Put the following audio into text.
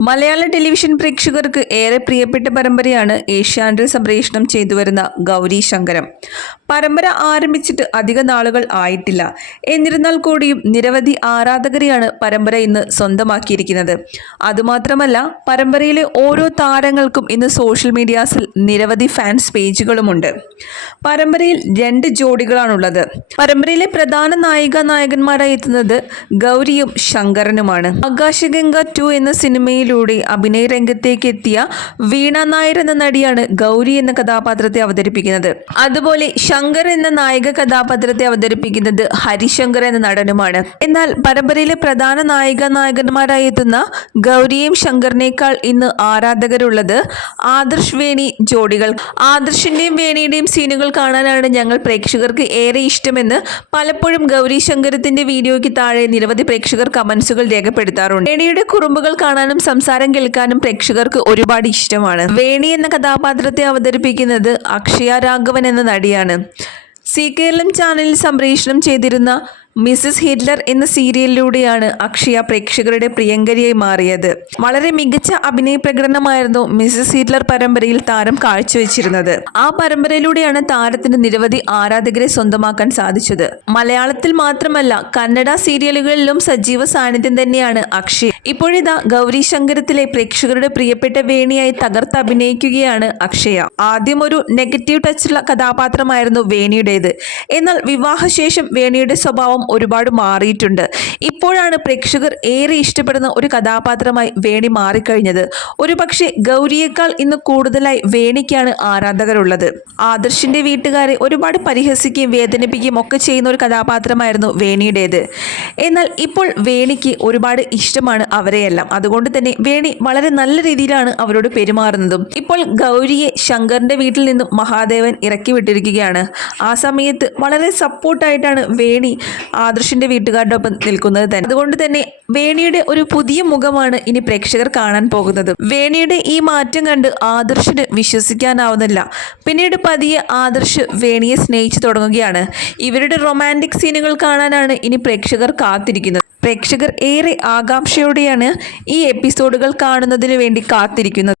മലയാള television പ്രേക്ഷകർക്ക് ഏറെ പ്രിയപ്പെട്ട പരമ്പരയാണ് ഏഷ്യാനെറ്റിൽ സംപ്രേഷണം ചെയ്തു വരുന്ന ഗൗരി ശങ്കരം. പരമ്പര ആരംഭിച്ചിട്ട് അധിക നാളുകൾ ആയിട്ടില്ല. എന്നിരുന്നാൽ കൂടിയും നിരവധി ആരാധകരെയാണ് പരമ്പര ഇന്ന് സ്വന്തമാക്കിയിരിക്കുന്നത്. അതുമാത്രമല്ല പരമ്പരയിലെ ഓരോ താരങ്ങൾക്കും ഇന്ന് സോഷ്യൽ മീഡിയാസിൽ നിരവധി ഫാൻസ് പേജുകളുമുണ്ട്. പരമ്പരയിൽ രണ്ട് ജോഡികളാണുള്ളത്. പരമ്പരയിലെ പ്രധാന നായിക നായകന്മാരായി എത്തുന്നത് ഗൗരിയും ശങ്കരനുമാണ്. ആകാശഗംഗ ടു എന്ന സിനിമയിലൂടെ അഭിനയ രംഗത്തേക്ക് എത്തിയ വീണ നായർ എന്ന നടിയാണ് ഗൗരി എന്ന കഥാപാത്രത്തെ അവതരിപ്പിക്കുന്നത്. അതുപോലെ ശങ്കർ എന്ന നായക കഥാപാത്രത്തെ അവതരിപ്പിക്കുന്നത് ഹരിശങ്കർ എന്ന നടനുമാണ്. എന്നാൽ പരമ്പരയിലെ പ്രധാന നായിക നായകന്മാരായി എത്തുന്ന ഗൗരിയും ശങ്കറിനേക്കാൾ ഇന്ന് ആരാധകരുള്ളത് ആദർശ് വേണി ജോഡികൾ. ആദർശിന്റെയും വേണിയുടെയും സീനുകൾ കാണാനാണ് ഞങ്ങൾ പ്രേക്ഷകർക്ക് ഏറെ ഇഷ്ടമെന്ന് പലപ്പോഴും ഗൗരി ശങ്കരത്തിന്റെ വീഡിയോയ്ക്ക് താഴെ നിരവധി പ്രേക്ഷകർ കമന്റ്സുകൾ രേഖപ്പെടുത്താറുണ്ട്. വേണിയുടെ കുറുമ്പുകൾ കാണാനും സംസാരം കേൾക്കാനും പ്രേക്ഷകർക്ക് ഒരുപാട് ഇഷ്ടമാണ്. വേണി എന്ന കഥാപാത്രത്തെ അവതരിപ്പിക്കുന്നത് അക്ഷയ രാഘവൻ എന്ന നടിയാണ്. സി കേരളം ചാനലിൽ സംപ്രേഷണം ചെയ്തിരുന്ന മിസസ് ഹിറ്റ്ലർ എന്ന സീരിയലിലൂടെയാണ് അക്ഷയ പ്രേക്ഷകരുടെ പ്രിയങ്കരിയായി മാറിയത്. വളരെ മികച്ച അഭിനയ പ്രകടനമായിരുന്നു മിസസ് ഹിറ്റ്ലർ പരമ്പരയിൽ താരം കാഴ്ചവെച്ചിരുന്നത്. ആ പരമ്പരയിലൂടെയാണ് താരത്തിന് നിരവധി ആരാധകരെ സ്വന്തമാക്കാൻ സാധിച്ചത്. മലയാളത്തിൽ മാത്രമല്ല കന്നഡ സീരിയലുകളിലും സജീവ സാന്നിധ്യം തന്നെയാണ് അക്ഷയ് ഇപ്പോഴിതാ ഗൗരി ശങ്കരത്തിലെ പ്രേക്ഷകരുടെ പ്രിയപ്പെട്ട വേണിയായി തകർത്ത് അഭിനയിക്കുകയാണ് അക്ഷയ. ആദ്യം ഒരു നെഗറ്റീവ് ടച്ചുള്ള കഥാപാത്രമായിരുന്നു വേണിയുടേത്. എന്നാൽ വിവാഹശേഷം വേണിയുടെ സ്വഭാവം ഒരുപാട് മാറിയിട്ടുണ്ട്. ഇപ്പോഴാണ് പ്രേക്ഷകർ ഏറെ ഇഷ്ടപ്പെടുന്ന ഒരു കഥാപാത്രമായി വേണി മാറിക്കഴിഞ്ഞത്. ഒരു പക്ഷേ ഗൗരിയേക്കാൾ ഇന്ന് കൂടുതലായി വേണിക്കാണ് ആരാധകരുള്ളത്. ആദർശിന്റെ വീട്ടുകാരെ ഒരുപാട് പരിഹസിക്കുകയും വേദനിപ്പിക്കുകയും ഒക്കെ ചെയ്യുന്ന ഒരു കഥാപാത്രമായിരുന്നു വേണിയുടേത്. എന്നാൽ ഇപ്പോൾ വേണിക്ക് ഒരുപാട് ഇഷ്ടമാണ് അവരെയെല്ലാം. അതുകൊണ്ട് തന്നെ വേണി വളരെ നല്ല രീതിയിലാണ് അവരോട് പെരുമാറുന്നതും. ഇപ്പോൾ ഗൗരിയെ ശങ്കറിന്റെ വീട്ടിൽ നിന്നും മഹാദേവൻ ഇറക്കി വിട്ടിരിക്കുകയാണ്. ആ സമയത്ത് വളരെ സപ്പോർട്ടായിട്ടാണ് വേണി ആദർശിന്റെ വീട്ടുകാരുടെ ഒപ്പം നിൽക്കുന്നത് തന്നെ. അതുകൊണ്ട് തന്നെ വേണിയുടെ ഒരു പുതിയ മുഖമാണ് ഇനി പ്രേക്ഷകർ കാണാൻ പോകുന്നത്. വേണിയുടെ ഈ മാറ്റം കണ്ട് ആദർശിന് വിശ്വസിക്കാനാവുന്നില്ല. പിന്നീട് പതിയെ ആദർശ് വേണിയെ സ്നേഹിച്ചു തുടങ്ങുകയാണ്. ഇവരുടെ റൊമാന്റിക് സീനുകൾ കാണാനാണ് ഇനി പ്രേക്ഷകർ കാത്തിരിക്കുന്നത്. പ്രേക്ഷകർ ഏറെ ആകാംക്ഷയോടെയാണ് ഈ എപ്പിസോഡുകൾ കാണുന്നതിന് വേണ്ടി കാത്തിരിക്കുന്നത്.